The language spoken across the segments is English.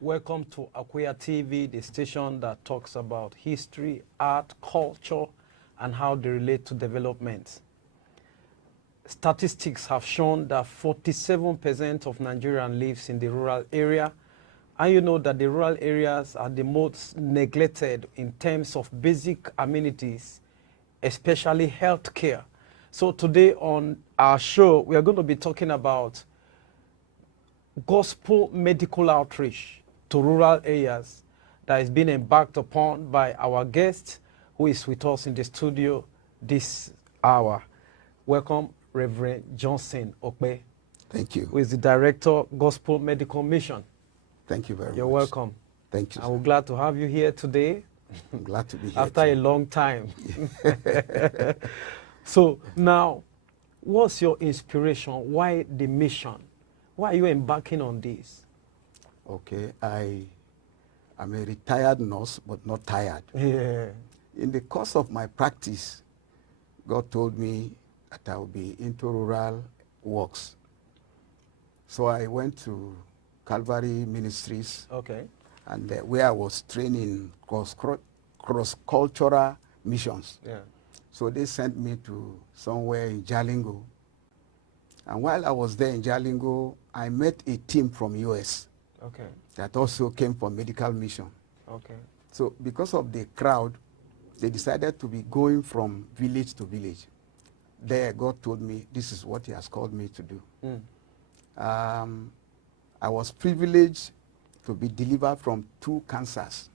Welcome to Akweya TV, the station that talks about history, art, culture, and how they relate to development. Statistics have shown that 47% of Nigerians lives in the rural area. And you know that the rural areas are the most neglected in terms of basic amenities, especially healthcare. So today on our show, we are going to be talking about gospel medical outreach to rural areas that is being embarked upon by our guest who is with us in the studio this hour. Welcome, Rev Johnson Okpe. Thank you. Who is the Director, Gospel Medical Mission. Thank you very much. You're welcome. Thank you. I'm glad to have you here today. I'm glad to be here. After a long time. So now, what's your inspiration? Why the mission? Why are you embarking on this? Okay, I'm a retired nurse, but not tired. Yeah. In the course of my practice, God told me that I would be into rural works. So I went to Calvary Ministries, Okay. and where I was training cross-cultural missions. Yeah. So they sent me to somewhere in Jalingo. And while I was there in Jalingo, I met a team from US. Okay. That also came from medical mission. Okay. So because of the crowd, they decided to be going from village to village. There, God told me, this is what he has called me to do. I was privileged to be delivered from 2 cancers.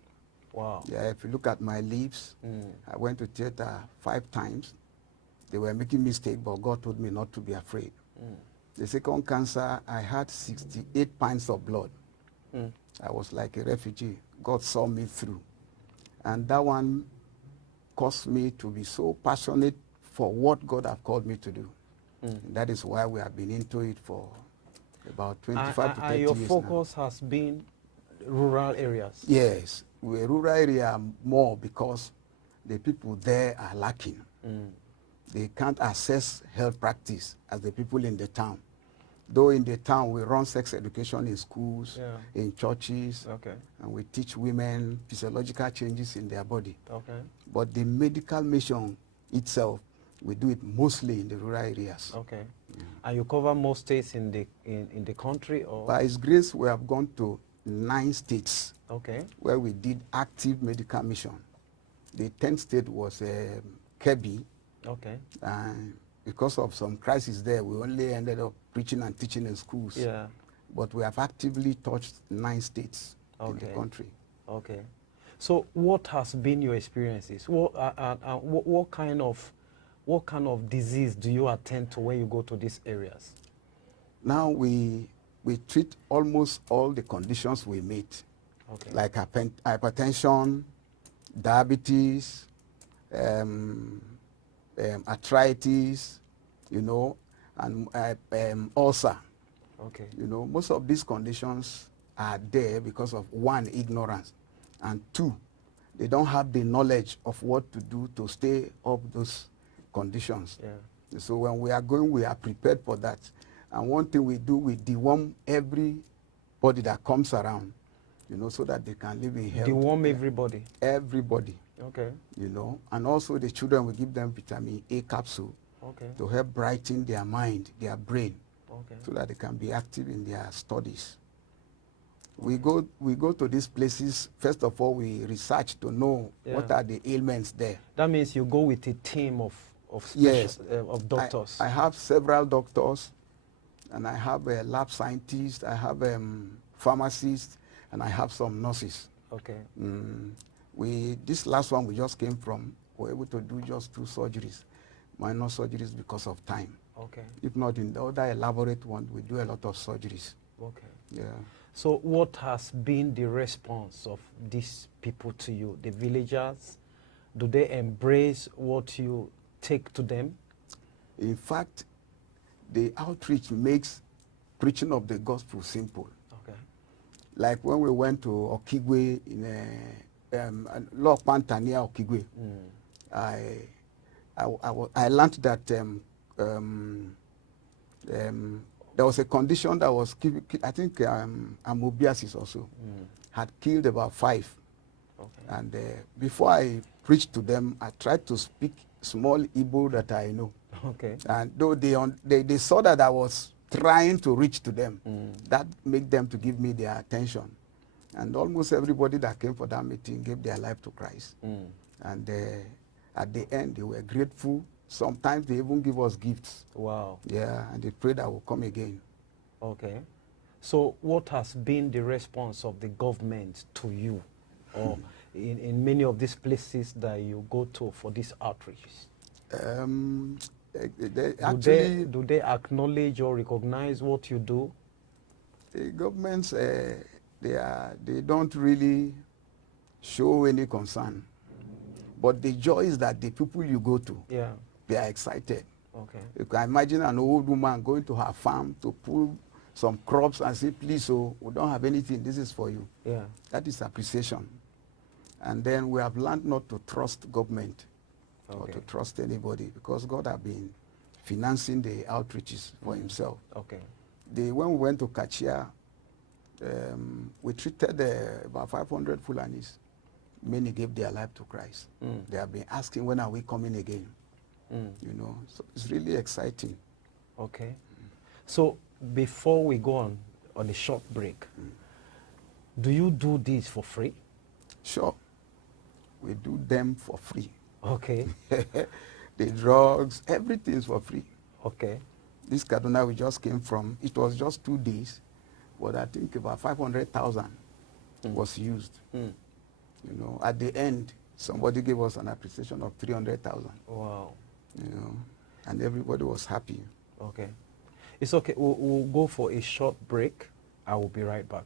Wow. Yeah, if you look at my lips, I went to theater 5 times. They were making mistakes, but God told me not to be afraid. The second cancer, I had 68 pints of blood. I was like a refugee. God saw me through. And that one caused me to be so passionate for what God has called me to do. That is why we have been into it for about 25 to 30 years your focus now. has been rural areas? Yes, we're rural area more because the people there are lacking. They can't access health practice as the people in the town. Though in the town we run sex education in schools, in churches, and we teach women physiological changes in their body. But the medical mission itself, we do it mostly in the rural areas. Okay. And you cover most states in the country, or? By His grace, we have gone to 9 states. Okay. Where we did active medical mission. The 10th state was Kebbi. Okay. And because of some crisis there, we only ended up preaching and teaching in schools. Yeah. But we have actively touched 9 states in the country. Okay. So what has been your experiences? What kind of disease do you attend to when you go to these areas? Now we treat almost all the conditions we meet. Okay. Like hypertension, diabetes, arthritis, you know, and ulcer. Okay. You know, most of these conditions are there because of 1, ignorance, and 2, they don't have the knowledge of what to do to stay up those conditions. Yeah. So when we are going, we are prepared for that. And one thing we do, we deworm everybody that comes around, you know, so that they can live in health. Deworm everybody? Everybody. Okay. You know, and also the children, we give them vitamin A capsule. Okay. To help brighten their mind, their brain, okay, so that they can be active in their studies. Okay. We go to these places. First of all, we research to know what are the ailments there. That means you go with a team of doctors. I have several doctors, and I have a lab scientist, I have pharmacists, and I have some nurses. Okay. This last one we just came from, we were able to do just 2 surgeries, minor surgeries because of time. Okay. If not, in the other elaborate one, we do a lot of surgeries. Okay. Yeah. So what has been the response of these people to you, the villagers? Do they embrace what you take to them? In fact, the outreach makes preaching of the gospel simple. Okay. Like when we went to Okigwe in Lokpanta near Okigwe, I learned that there was a condition that was, I think amoebiasis also, had killed about 5. Okay. And before I preached to them, I tried to speak small Igbo that I know. Okay. And though they saw that I was trying to reach to them, that made them to give me their attention. And almost everybody that came for that meeting gave their life to Christ. And at the end, they were grateful. Sometimes they even give us gifts. Wow. Yeah, and they prayed I will come again. Okay. So what has been the response of the government to you, or in many of these places that you go to for these outreaches? Do they acknowledge or recognize what you do? The governments, they don't really show any concern. But the joy is that the people you go to, Yeah. they are excited. Okay. You can imagine an old woman going to her farm to pull some crops and say, please, oh, we don't have anything, this is for you. Yeah. That is appreciation. And then we have learned not to trust government or to trust anybody, because God has been financing the outreaches for himself. Okay. When we went to Kachia, we treated about 500 Fulanis. Many gave their life to Christ. They have been asking, when are we coming again? You know, so it's really exciting. Okay. So before we go on a short break, do you do this for free? Sure. We do them for free. Okay. The drugs, everything's for free. Okay. This Kaduna we just came from, it was just 2 days, but I think about 500,000 was used. You know, at the end, somebody gave us an appreciation of 300,000. Wow. You know, and everybody was happy. Okay. It's okay. We'll go for a short break. I will be right back.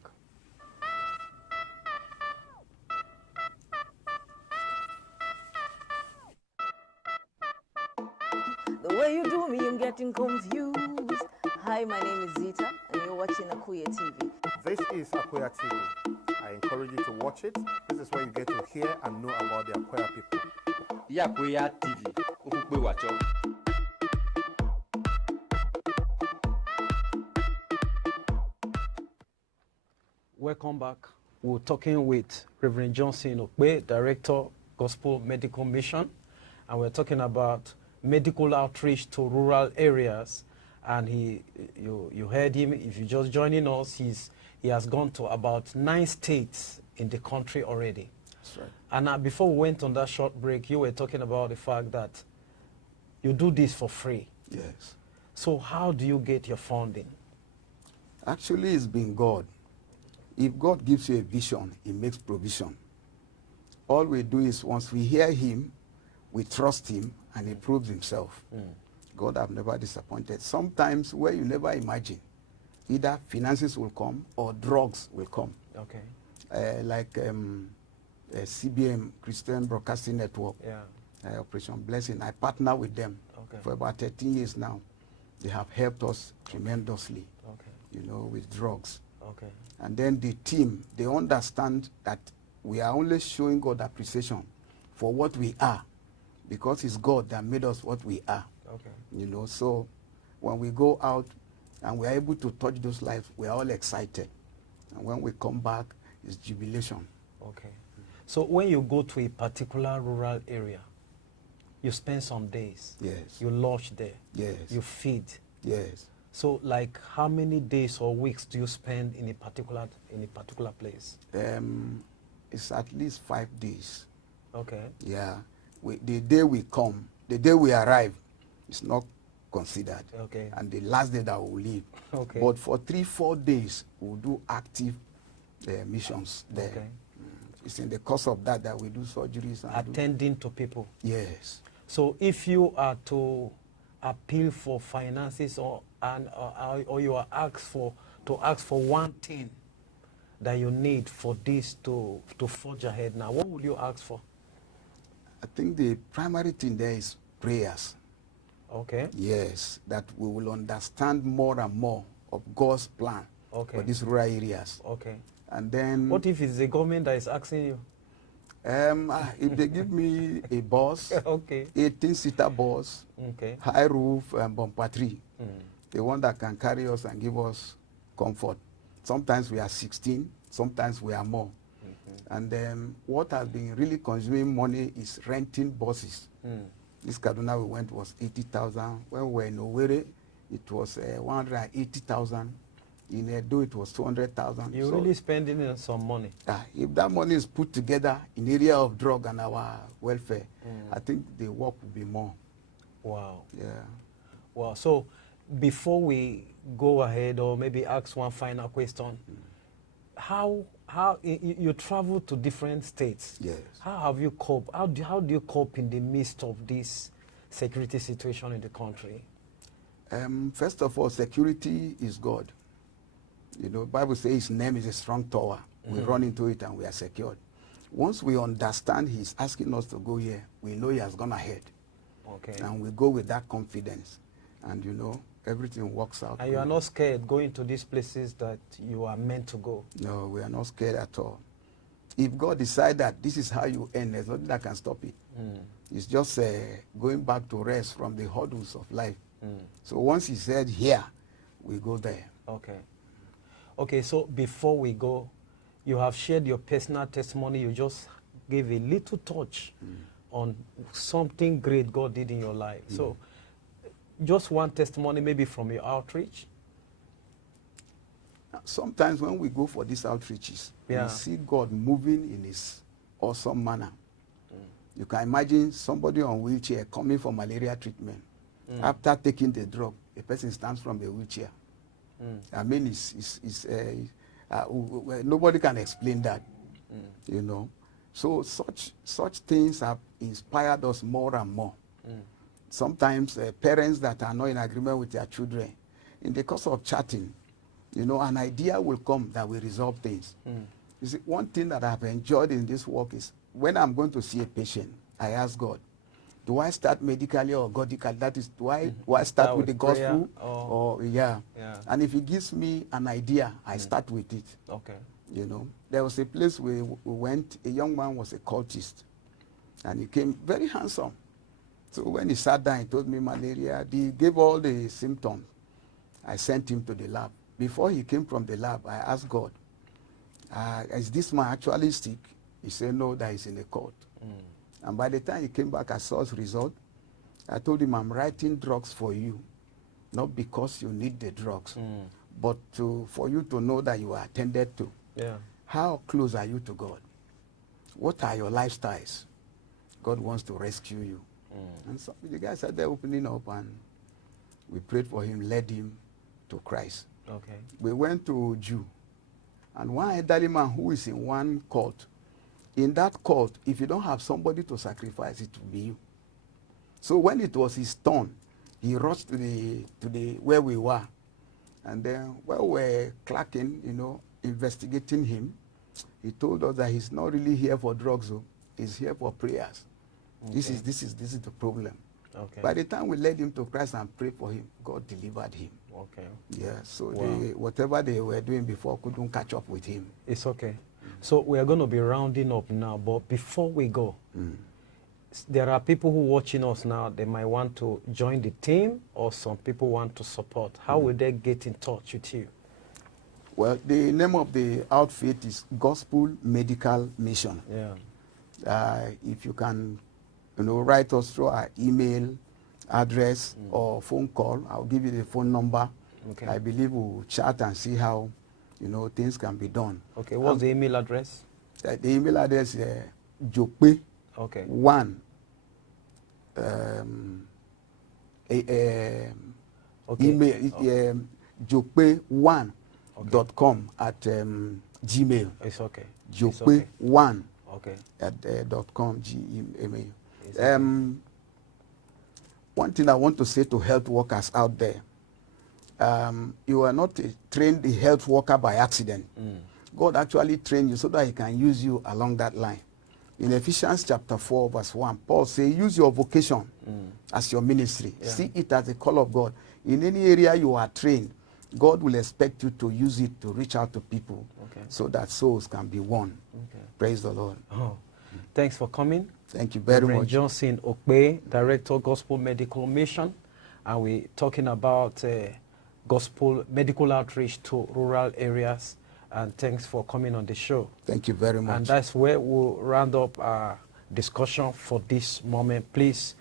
The way you do me, I'm getting confused. Hi, my name is Zita, and you're watching Akweya TV. This is Akweya TV. I encourage you to watch it. This is where you get to hear and know about the Akweya people. Akweya TV. Okpe wacho. Welcome back. We're talking with Rev Johnson Okpe, Director, Gospel Medical Mission, and we're talking about medical outreach to rural areas. And you heard him. If you're just joining us, he has gone to about 9 states in the country already. That's right. And before we went on that short break, you were talking about the fact that you do this for free. Yes. So how do you get your funding? Actually, it's been God. If God gives you a vision, he makes provision. All we do is once we hear him, we trust him, and he proves himself. God have never disappointed. Sometimes where you never imagine, either finances will come or drugs will come. Okay. Like CBM, Christian Broadcasting Network, Yeah. Operation Blessing. I partner with them for about 13 years now. They have helped us tremendously, you know, with drugs. Okay. And then the team, they understand that we are only showing God appreciation for what we are, because it's God that made us what we are. Okay. You know, so when we go out and we are able to touch those lives, we are all excited. And when we come back, it's jubilation. Okay. So when you go to a particular rural area, you spend some days. Yes. You lodge there. Yes. You feed. Yes. So like how many days or weeks do you spend in a particular place? It's at least 5 days. Okay. Yeah. The day we come, the day we arrive, it's not considered. Okay. And the last day that we'll leave. Okay. But for 3-4 days, we'll do active missions there. Okay. It's in the course of that we do surgeries. And attending to people. Yes. So if you are to appeal for finances or you are asked for one thing that you need for this to forge ahead now, what will you ask for? I think the primary thing there is prayers. Okay. Yes, that we will understand more and more of God's plan for these rural areas. Okay. And then... What if it's the government that is asking you? If they give me a bus, Okay. 18-seater bus, Okay. high roof and bumper tree, the one that can carry us and give us comfort. Sometimes we are 16, sometimes we are more. And then what has been really consuming money is renting buses. This Kaduna we went was 80,000. When we were in Owerri, it was 180,000. In Edo, it was 200,000. You're really spending some money. If that money is put together in area of drug and our welfare, I think the work will be more. Wow. Yeah. Wow. So before we go ahead or maybe ask one final question, how you travel to different states? Yes. How have you coped? How do you cope in the midst of this security situation in the country? First of all, security is God. You know, Bible says his name is a strong tower. We run into it and we are secured. Once we understand he's asking us to go here, we know he has gone ahead. Okay. And we go with that confidence. And you know, everything works out. And you are not scared going to these places that you are meant to go? No, we are not scared at all. If God decides that this is how you end, there's nothing that can stop it. It's just going back to rest from the hurdles of life. So once he said here, we go there. Okay. Okay, so before we go, you have shared your personal testimony. You just gave a little touch on something great God did in your life. So just one testimony maybe from your outreach. Sometimes when we go for these outreaches, we see God moving in his awesome manner. You can imagine somebody on wheelchair coming for malaria treatment. After taking the drug, a person stands from the wheelchair. I mean, nobody can explain that, you know. So such things have inspired us more and more. Sometimes parents that are not in agreement with their children, in the course of chatting, you know, an idea will come that will resolve things. You see, one thing that I've enjoyed in this work is when I'm going to see a patient, I ask God, do I start medically or godically? That is, do I start with the gospel? Or and if he gives me an idea, I start with it. Okay. You know, there was a place we went, a young man was a cultist, and he came very handsome. So when he sat down, he told me malaria. He gave all the symptoms. I sent him to the lab. Before he came from the lab, I asked God, is this man actually sick? He said, no, that is in the court. And by the time he came back, I saw his result. I told him, I'm writing drugs for you, not because you need the drugs, but for you to know that you are attended to. Yeah. How close are you to God? What are your lifestyles? God wants to rescue you. And so the guys started opening up, and we prayed for him, led him to Christ. Okay. We went to Jew, and one elderly man who is in one cult. In that cult, if you don't have somebody to sacrifice, it will be you. So when it was his turn, he rushed to the where we were, and then while we were clacking, you know, investigating him, he told us that he's not really here for drugs, though. He's here for prayers. Okay. This is the problem. Okay. By the time we led him to Christ and prayed for him, God delivered him. Okay. Yeah. So whatever they were doing before couldn't catch up with him. It's okay. So we are going to be rounding up now, but before we go, there are people who are watching us now. They might want to join the team, or some people want to support. How will they get in touch with you? Well, the name of the outfit is Gospel Medical Mission. Yeah. If you can, you know, write us through our email address or phone call, I'll give you the phone number. Okay. I believe we'll chat and see how, you know, things can be done. Okay. What's the email address? The email address is Jokpe. Okay. 1. Email Jokpe1.com at Gmail. It's okay. Jokpe1 at .com Gmail. Okay. One thing I want to say to health workers out there, you are not trained a health worker by accident. God actually trained you so that he can use you along that line. In Ephesians chapter 4, verse 1, Paul says, use your vocation as your ministry. Yeah. See it as a call of God. In any area you are trained, God will expect you to use it to reach out to people so that souls can be won. Okay. Praise the Lord. Oh. Thanks for coming. Thank you very Rev much. Johnson Okpe, Director, Gospel Medical Mission. And we're talking about gospel medical outreach to rural areas. And thanks for coming on the show. Thank you very much. And that's where we'll round up our discussion for this moment. Please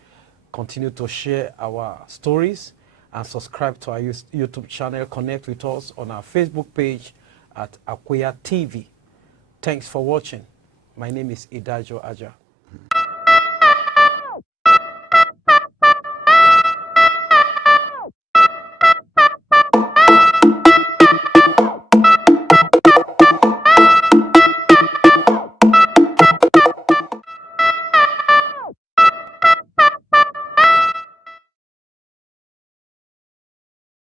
continue to share our stories and subscribe to our YouTube channel. Connect with us on our Facebook page at Akweya TV. Thanks for watching. My name is Idajo Aja.